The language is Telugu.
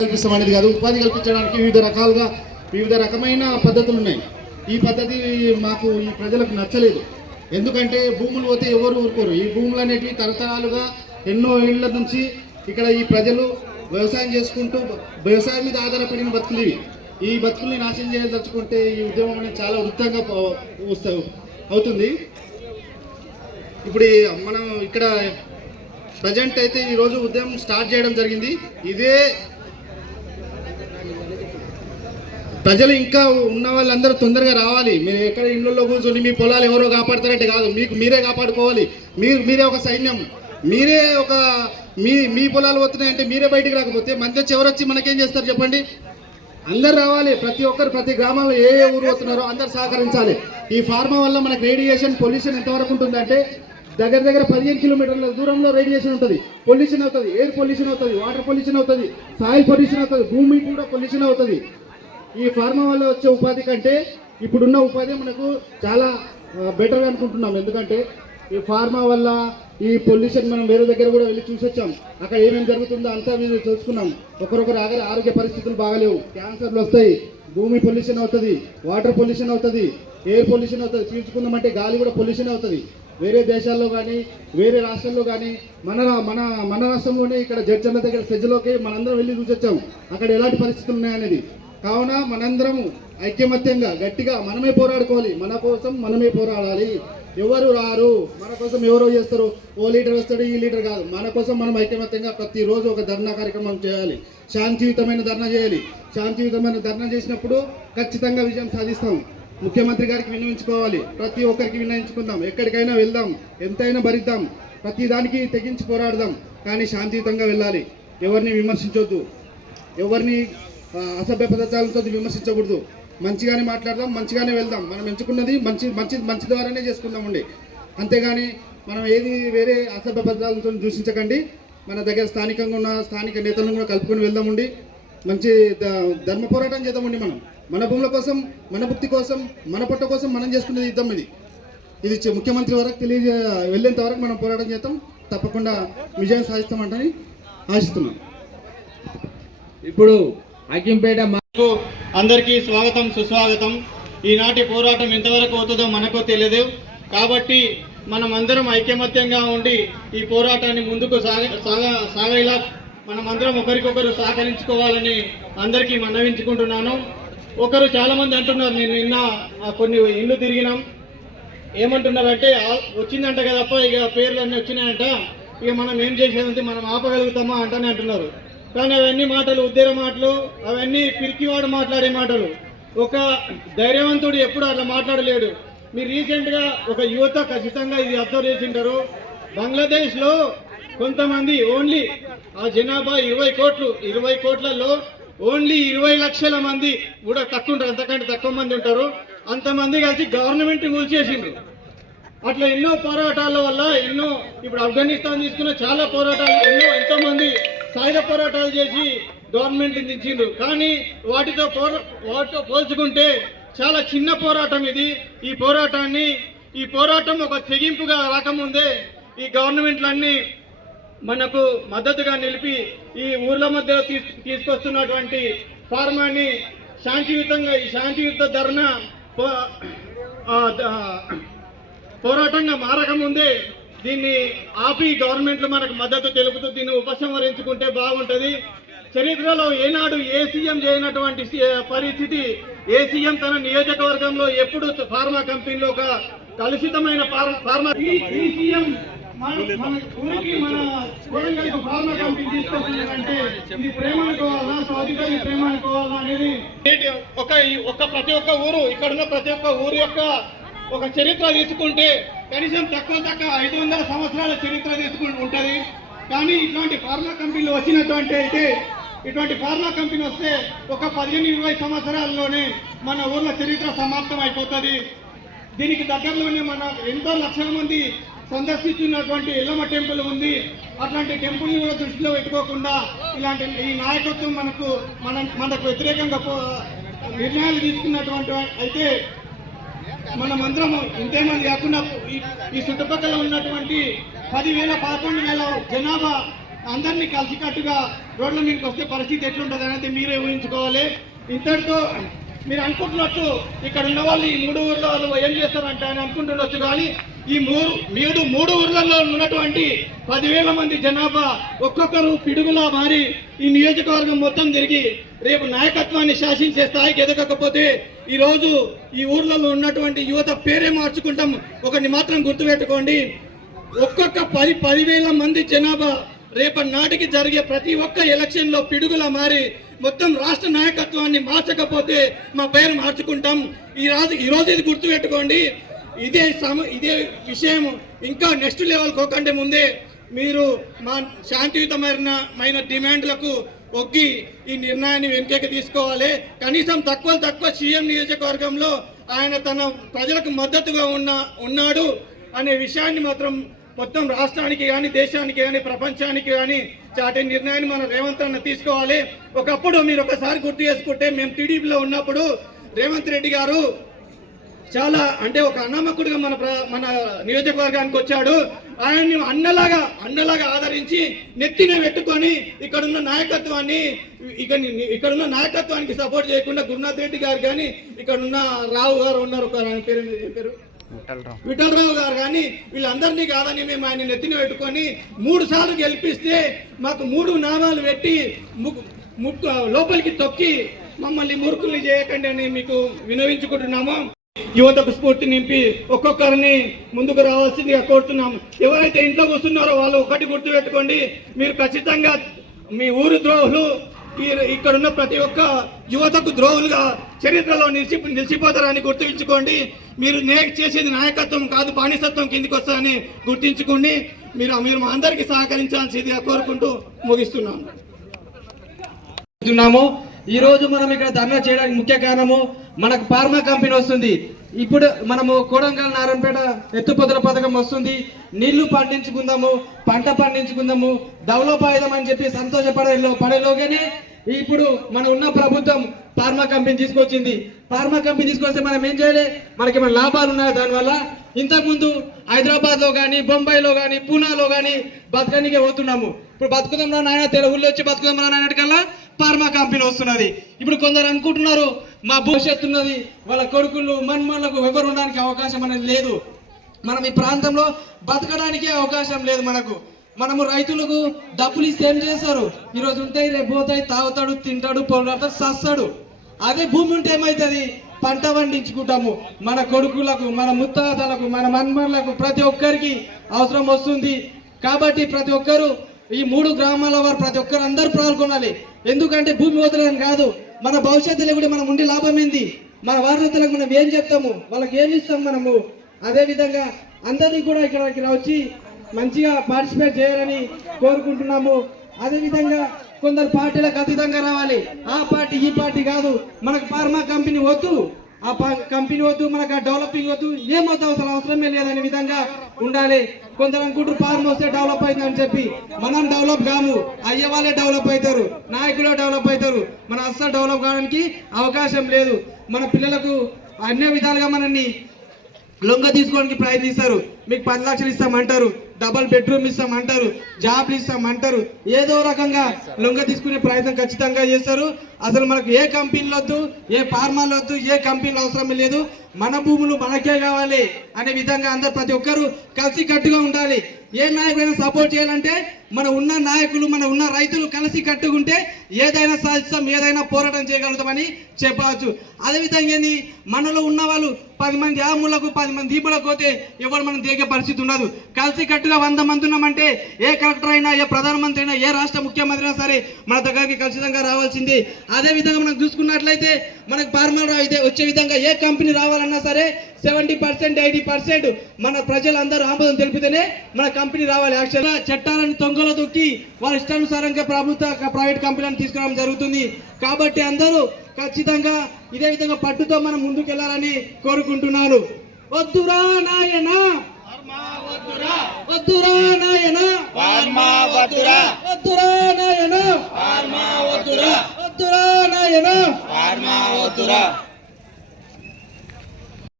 కల్పిస్తామనేది కాదు. ఉపాధి కల్పించడానికి వివిధ రకాలుగా వివిధ రకమైన పద్ధతులు ఉన్నాయి ఈ పద్ధతి మాకు ఈ ప్రజలకు నచ్చలేదు. ఎందుకంటే భూములు పోతే ఎవరు ఊరుకోరు. ఈ భూములు అనేటివి తరతరాలుగా ఎన్నో ఏళ్ళ నుంచి ఇక్కడ ఈ ప్రజలు వ్యవసాయం చేసుకుంటూ వ్యవసాయం మీద ఆధారపడిన బతుకులు ఇవి. ఈ బతుకుల్ని నాశనం చేయదలుచుకుంటే ఈ ఉద్యమం అనేది చాలా వృత్తంగా వస్తా అవుతుంది. ఇప్పుడు మనం ఇక్కడ ప్రజెంట్ అయితే ఈరోజు ఉదయం స్టార్ట్ చేయడం జరిగింది. ఇదే ప్రజలు ఇంకా ఉన్న వాళ్ళందరూ తొందరగా రావాలి. మీరు ఎక్కడ ఇండ్లలో కూర్చొని మీ పొలాలు ఎవరో కాపాడతారంటే కాదు మీకు మీరే కాపాడుకోవాలి. మీరు మీరే ఒక సైన్యం. మీరే ఒక మీ మీ పొలాలు వస్తున్నాయంటే మీరే బయటికి రాకపోతే మధ్య వచ్చి ఎవరు వచ్చి మనకేం చేస్తారు చెప్పండి? అందరు రావాలి. ప్రతి ఒక్కరు ప్రతి గ్రామంలో ఏ ఏ ఊరు వస్తున్నారో అందరు సహకరించాలి. ఈ ఫార్మా వల్ల మనకు రేడియేషన్ పొల్యూషన్ ఎంతవరకు ఉంటుందంటే దగ్గర దగ్గర పదిహేను కిలోమీటర్ల దూరంలో రేడియేషన్ ఉంటుంది. పొల్యూషన్ అవుతుంది. ఎయిర్ పొల్యూషన్ అవుతుంది. వాటర్ పొల్యూషన్ అవుతుంది. సాయిల్ పొల్యూషన్ అవుతుంది. భూమి కూడా పొల్యూషన్ అవుతుంది. ఈ ఫార్మా వల్ల వచ్చే ఉపాధి కంటే ఇప్పుడున్న ఉపాధి మనకు చాలా బెటర్ అనుకుంటున్నాం. ఎందుకంటే ఈ ఫార్మా వల్ల ఈ పొల్యూషన్ మనం వేరే దగ్గర కూడా వెళ్ళి చూసొచ్చాం. అక్కడ ఏమేమి జరుగుతుందో అంతా మేము చూసుకున్నాం ఒకరొకరు ఆగ ఆరోగ్య పరిస్థితులు బాగలేవు. క్యాన్సర్లు వస్తాయి. భూమి పొల్యూషన్ అవుతుంది. వాటర్ పొల్యూషన్ అవుతుంది. ఎయిర్ పొల్యూషన్ అవుతుంది. పీల్చుకుందామంటే గాలి కూడా పొల్యూషన్ అవుతుంది. వేరే దేశాల్లో కానీ వేరే రాష్ట్రాల్లో కానీ మన రా- మన మన రాష్ట్రంలోనే ఇక్కడ జడ్చర్ల దగ్గర సెజ్లోకి మనందరం వెళ్ళి చూసొచ్చాం. అక్కడ ఎలాంటి పరిస్థితులు ఉన్నాయనేది. కావున మనందరము ఐక్యమత్యంగా గట్టిగా మనమే పోరాడుకోవాలి. మన కోసం మనమే పోరాడాలి. ఎవరు రారు? మన కోసం ఎవరో చేస్తారు? ఓ లీటర్ వస్తాడు ఈ లీటర్ కాదు. మన కోసం మనం ఐక్యమత్యంగా ప్రతిరోజు ఒక ధర్నా కార్యక్రమం చేయాలి. శాంతియుతమైన ధర్నా చేయాలి. శాంతియుతమైన ధర్నా చేసినప్పుడు ఖచ్చితంగా విజయం సాధిస్తాం. ముఖ్యమంత్రి గారికి విన్నవించుకోవాలి. ప్రతి ఒక్కరికి విన్నవించుకుందాం. ఎక్కడికైనా వెళ్దాం. ఎంతైనా భరిద్దాం. ప్రతి దానికి తెగించి పోరాడదాం. కానీ శాంతియుతంగా వెళ్ళాలి. ఎవరిని విమర్శించొద్దు. ఎవరిని అసభ్య పదార్థాలతో విమర్శించకూడదు. మంచిగానే మాట్లాడదాం మంచిగానే వెళ్దాం. మనం ఎంచుకున్నది మంచి మంచి మంచి ద్వారానే చేసుకుందామండి. అంతేగాని మనం ఏది వేరే అసభ్య పదార్థాలతో దూషించకండి. మన దగ్గర స్థానికంగా ఉన్న స్థానిక నేతలను కూడా కలుపుకొని వెళ్దామండి. మంచి ధర్మ పోరాటం చేద్దామండి మనం. మన భూముల కోసం మన భుక్తి కోసం మన పొట్ట కోసం మనం చేసుకునేది యుద్ధం ఇది. ఇది ముఖ్యమంత్రి వరకు తెలియజే వెళ్ళేంత వరకు మనం పోరాటం చేద్దాం. తప్పకుండా విజయం సాధిస్తామంటని ఆశిస్తున్నాం. ఇప్పుడు అకింపేట మీకు అందరికీ స్వాగతం సుస్వాగతం. ఈనాటి పోరాటం ఎంతవరకు అవుతుందో మనకు తెలియదు కాబట్టి మనం అందరం ఐకమత్యంగా ఉండి ఈ పోరాటాన్ని ముందుకు సాగ సాగ సాగేలా మనం అందరం ఒకరికొకరు సహకరించుకోవాలని అందరికీ మనవించుకుంటున్నాను. ఒకరు చాలా మంది అంటున్నారు నేను నిన్న కొన్ని ఇల్లు తిరిగినాం. ఏమంటున్నారంటే వచ్చిందంట కదప్ప ఇక పేర్లు అన్నీ వచ్చినాయంట. ఇక మనం ఏం చేసేది మనం ఆపగలుగుతామా అంటనే అంటున్నారు. కానీ అవన్నీ మాటలు ఉద్దేర మాటలు అవన్నీ పిరికివాడు మాట్లాడే మాటలు. ఒక ధైర్యవంతుడు ఎప్పుడు అట్లా మాట్లాడలేడు. మీరు రీసెంట్గా ఒక యువత ఖచ్చితంగా ఇది అబ్జర్వ్ చేసింటారు. బంగ్లాదేశ్లో కొంతమంది ఓన్లీ ఆ జనాభా ఇరవై కోట్లు ఇరవై కోట్లలో ఓన్లీ ఇరవై లక్షల మంది కూడా తక్కువ ఉంటారు. అంతకంటే తక్కువ మంది ఉంటారు. అంతమంది కలిసి గవర్నమెంట్ కూల్చేసిండ్రు. అట్లా ఎన్నో పోరాటాల వల్ల ఎన్నో ఇప్పుడు ఆఫ్ఘనిస్తాన్ తీసుకున్న చాలా పోరాటాలు ఎన్నో ఎంతోమంది సాయుధ పోరాటాలు చేసి గవర్నమెంట్ దించిండు కానీ వాటితో పోర వాటితో పోల్చుకుంటే చాలా చిన్న పోరాటం ఇది. ఈ పోరాటాన్ని ఈ పోరాటం ఒక తెగింపుగా రాకముందే ఈ గవర్నమెంట్లన్నీ మనకు మద్దతుగా నిలిపి ఈ ఊర్ల మధ్య తీసుకొస్తున్నటువంటి ఫార్మాన్ని శాంతియుతంగా ఈ శాంతియుత ధర్నా పోరాటంగా మారకముందే దీన్ని ఆపి గవర్నమెంట్లు మనకు మద్దతు తెలుపుతూ దీన్ని ఉపసంహరించుకుంటే బాగుంటుంది. చరిత్రలో ఏనాడు ఏ సీఎం చేయనటువంటి పరిస్థితి ఏ సీఎం తన నియోజకవర్గంలో ఎప్పుడు ఫార్మా కంపెనీలో ఒక కలుషితమైన ఫార్మా సీఎం మన ఊరికి మన వరంగల్కి ఫార్మా కంపెనీ తీసుకొస్తున్నారంటే ఇది ప్రేమ అనుకోవాలా ప్రేమ అనుకోవాలా అనేది ఒక ఒక ప్రతి ఒక్క ఊరు ఇక్కడున్న ప్రతి ఒక్క ఊరు యొక్క ఒక చరిత్ర తీసుకుంటే కనీసం తక్కువ తక్కువ ఐదు వందల సంవత్సరాల చరిత్ర తీసుకుంటూ ఉంటుంది. కానీ ఇట్లాంటి ఫార్మా కంపెనీలు వచ్చినటువంటి అయితే ఇటువంటి ఫార్మా కంపెనీ వస్తే ఒక పదిహేను ఇరవై సంవత్సరాల్లోనే మన ఊర్ల చరిత్ర సమాప్తం అయిపోతుంది. దీనికి దగ్గరలోనే మన ఎంతో లక్షల మంది సందర్శిస్తున్నటువంటి ఎల్లమ్మ టెంపుల్ ఉంది. అట్లాంటి టెంపుల్ని కూడా దృష్టిలో పెట్టుకోకుండా ఇలాంటి ఈ నాయకత్వం మనకు మన మనకు వ్యతిరేకంగా నిర్ణయాలు తీసుకున్నటువంటి అయితే మన అందరం ఇంతేమంది కాకుండా ఈ చుట్టుపక్కల ఉన్నటువంటి పదివేల పదకొండు వేల జనాభా అందరినీ కలిసికట్టుగా రోడ్ల మీదకి వస్తే పరిస్థితి ఎట్లుంటుంది అనేది మీరే ఊహించుకోవాలి. ఇంతటితో మీరు అనుకుంటున్నట్టు ఇక్కడ ఉన్న వాళ్ళు ఈ మూడు ఊర్ల వాళ్ళు ఏం చేస్తారంటే అని అనుకుంటుండొచ్చు కానీ ఈ మూడు మీరు మూడు ఊర్లలో ఉన్నటువంటి పదివేల మంది జనాభా ఒక్కొక్కరు పిడుగులా మారి ఈ నియోజకవర్గం మొత్తం తిరిగి రేపు నాయకత్వాన్ని శాసించే స్థాయికి ఎదగకపోతే ఈరోజు ఈ ఊర్లలో ఉన్నటువంటి యువత పేరే మార్చుకుంటాం. ఒకటి మాత్రం గుర్తుపెట్టుకోండి. ఒక్కొక్క పది పదివేల మంది జనాభా రేపటి నాటికి జరిగే ప్రతి ఒక్క ఎలక్షన్లో పిడుగుల పిడుగులా మారి మొత్తం రాష్ట్ర నాయకత్వాన్ని మార్చకపోతే మా పేరు మార్చుకుంటాం. ఈ రాజు ఈ ఇది గుర్తుపెట్టుకోండి. ఇదే సమ ఇదే విషయం ఇంకా నెక్స్ట్ లెవెల్ కోకంటే ముందే మీరు మా శాంతియుతమైన మైన డిమాండ్లకు ఒగ్గి ఈ నిర్ణయాన్ని వెనుకకి తీసుకోవాలి. కనీసం తక్కువ తక్కువ సీఎం నియోజకవర్గంలో ఆయన తన ప్రజలకు మద్దతుగా ఉన్న ఉన్నాడు అనే విషయాన్ని మాత్రం మొత్తం రాష్ట్రానికి కానీ దేశానికి కానీ ప్రపంచానికి కానీ చాటే నిర్ణయాన్ని మన రేవంత్ అన్న తీసుకోవాలి. ఒకప్పుడు మీరు ఒకసారి గుర్తు చేసుకుంటే మేము టీడీపీలో ఉన్నప్పుడు రేవంత్ రెడ్డి గారు చాలా అంటే ఒక అన్నమ్మకుడిగా మన మన నియోజకవర్గానికి వచ్చాడు. ఆయన్ని అన్నలాగా అన్నలాగా ఆదరించి నెత్తిన పెట్టుకొని ఇక్కడున్న నాయకత్వాన్ని ఇక ఇక్కడున్న నాయకత్వానికి సపోర్ట్ చేయకుండా గురునాథ్ రెడ్డి గారు కానీ ఇక్కడున్న రావు గారు ఉన్నారు. ఒక ఆయన పేరు పేరు? విఠలరావు. గారు కానీ వీళ్ళందరినీ కాదని మేము ఆయన నెత్తిన పెట్టుకొని మూడు సార్లు గెలిపిస్తే మాకు మూడు నామాలు పెట్టి లోపలికి తొక్కి మమ్మల్ని మురుకుల్ని చేయకండి అని మీకు వినవించుకుంటున్నాము. యువతకు స్ఫూర్తి నింపి ఒక్కొక్కరిని ముందుకు రావాల్సిందిగా కోరుతున్నాం. ఎవరైతే ఇంట్లో కూర్చున్నారో వాళ్ళు ఒకటి గుర్తుపెట్టుకోండి. మీరు ఖచ్చితంగా మీ ఊరు ద్రోహులు ఇక్కడ ఇక్కడున్న ప్రతి ఒక్క యువతకు ద్రోహులుగా చరిత్రలో నిలిచి నిలిచిపోతారని గుర్తుంచుకోండి. మీరు నే చేసేది నాయకత్వం కాదు బానిసత్వం కిందికి వస్తుందని గుర్తించుకోండి. మీరు మీరు మా అందరికీ సహకరించాల్సిందిగా కోరుకుంటూ ముగిస్తున్నాము ఈ రోజు మనం ఇక్కడ ధర్నా చేయడానికి ముఖ్య కారణము మనకు ఫార్మా కంపెనీ వస్తుంది. ఇప్పుడు మనము కోడంగల్ నారాయణపేట ఎత్తుపోతల పథకం వస్తుంది. నీళ్ళు పండించుకుందాము పంట పండించుకుందాము డెవలప్ అవుదాం అని చెప్పి సంతోషపడే పడేలోగానే ఇప్పుడు మన ఉన్న ప్రభుత్వం ఫార్మా కంపెనీ తీసుకొచ్చింది. ఫార్మా కంపెనీ తీసుకొస్తే మనం ఏం చేయాలి? మనకి ఏమైనా లాభాలు ఉన్నాయా దానివల్ల ఇంతకుముందు హైదరాబాద్లో కానీ బొంబాయిలో కానీ పూనాలో కానీ బతకనికే పోతున్నాము. ఇప్పుడు బతుకుదాం రా నాయన తెలుగులో వచ్చి బతుకుదాం రా నాయనటికల్లా ఫార్మా కంపెనీ వస్తున్నది. ఇప్పుడు కొందరు అనుకుంటున్నారు మా భవిష్యత్తు ఉన్నది వాళ్ళ కొడుకులు మన్మన్లకు ఎవరు ఉండడానికి అవకాశం అనేది లేదు. మనం ఈ ప్రాంతంలో బతకడానికే అవకాశం లేదు మనకు. మనము రైతులకు డబ్బులు ఇస్తే ఏం చేస్తారు? ఈరోజు ఉంటాయి రేపు పోతాయి తాగుతాడు తింటాడు పొలాడతాడు సస్తాడు. అదే భూమి ఉంటే ఏమవుతుంది పంట పండించుకుంటాము. మన కొడుకులకు మన ముత్తాతలకు మన మన్మన్లకు ప్రతి ఒక్కరికి అవసరం వస్తుంది. కాబట్టి ప్రతి ఒక్కరు ఈ మూడు గ్రామాల వారు ప్రతి ఒక్కరు అందరూ పాల్గొనాలి. ఎందుకంటే భూమి వదలడం కాదు. మన భవిష్యత్తులో కూడా మనం ఉండి లాభం ఏంది? మన వారసులకు మనం ఏం చెప్తాము? వాళ్ళకి ఏమి ఇస్తాం మనము? అదే విధంగా అందరినీ కూడా ఇక్కడికి వచ్చి మంచిగా పార్టిసిపేట్ చేయాలని కోరుకుంటున్నాము. అదే విధంగా కొందరు పార్టీలకు అతీతంగా రావాలి. ఆ పార్టీ ఈ పార్టీ కాదు. మనకు ఫార్మా కంపెనీ వద్దు. ఆ ప- కంపెనీ వద్దు మనకు ఆ డెవలపింగ్ వద్దు ఏమొద్దు అసలు? అవసరమే లేదనే విధంగా ఉండాలి. కొందరు అనుకుంటారు ఫార్మ్ వస్తే డెవలప్ అవుతుందని చెప్పి మనం డెవలప్ కాము. అయ్యే వాళ్ళే డెవలప్ అవుతారు నాయకులే డెవలప్ అవుతారు. మన అస్సలు డెవలప్ కావడానికి అవకాశం లేదు. మన పిల్లలకు అన్ని విధాలుగా మనల్ని లొంగ తీసుకోవడానికి ప్రయత్నిస్తారు. మీకు పది లక్షలు ఇస్తామంటారు. Double bedroom ఇస్తామంటారు. జాబ్లు ఇస్తామంటారు. ఏదో రకంగా లొంగ తీసుకునే ప్రయత్నం ఖచ్చితంగా చేస్తారు. అసలు మనకు ఏ కంపెనీలు వద్దు ఏ ఫార్మాలు వద్దు ఏ కంపెనీలు అవసరం లేదు. మన భూములు మనకే కావాలి అనే విధంగా అందరు ప్రతి ఒక్కరు కలిసి కట్టుగా ఉండాలి. ఏ నాయకుడైనా సపోర్ట్ చేయాలంటే మన ఉన్న నాయకులు మన ఉన్న రైతులు కలిసి కట్టుకుంటే ఏదైనా సాధిస్తాం ఏదైనా పోరాటం చేయగలుగుతామని చెప్పవచ్చు. అదేవిధంగా ఏంది? మనలో ఉన్న వాళ్ళు పది మంది ఆ మూలకు పది మంది ఈ పోతే ఎవరు మనం దిగే పరిస్థితి ఉండదు. కలిసి కట్టుగా వంద మంది ఉన్నామంటే ఏ కలెక్టర్ అయినా ఏ ప్రధానమంత్రి అయినా ఏ రాష్ట్ర ముఖ్యమంత్రి అయినా సరే మన దగ్గరికి ఖచ్చితంగా రావాల్సింది. అదే విధంగా మనం చూసుకున్నట్లయితే మనకు ఫార్మల్ అయితే వచ్చే విధంగా ఏ కంపెనీ రావాలన్నా సరే సెవెంటీ పర్సెంట్ ఎయిటీ పర్సెంట్ మన ప్రజలందరూ ఆమోదం తెలిపితేనే మన కంపెనీ రావాలి. యాక్చువల్గా చట్టాలను తొంగలో దొక్కి వాళ్ళ ఇష్టానుసారంగా ప్రభుత్వ ప్రైవేట్ కంపెనీలను తీసుకురావడం జరుగుతుంది. కాబట్టి అందరూ ఖచ్చితంగా ఇదే విధంగా పట్టుతో మనం ముందుకెళ్ళాలని కోరుకుంటున్నాను. వద్దురా నాయన! వద్దురా! నాయన! వద్దురా! నాయన! వద్దురా! నాయన!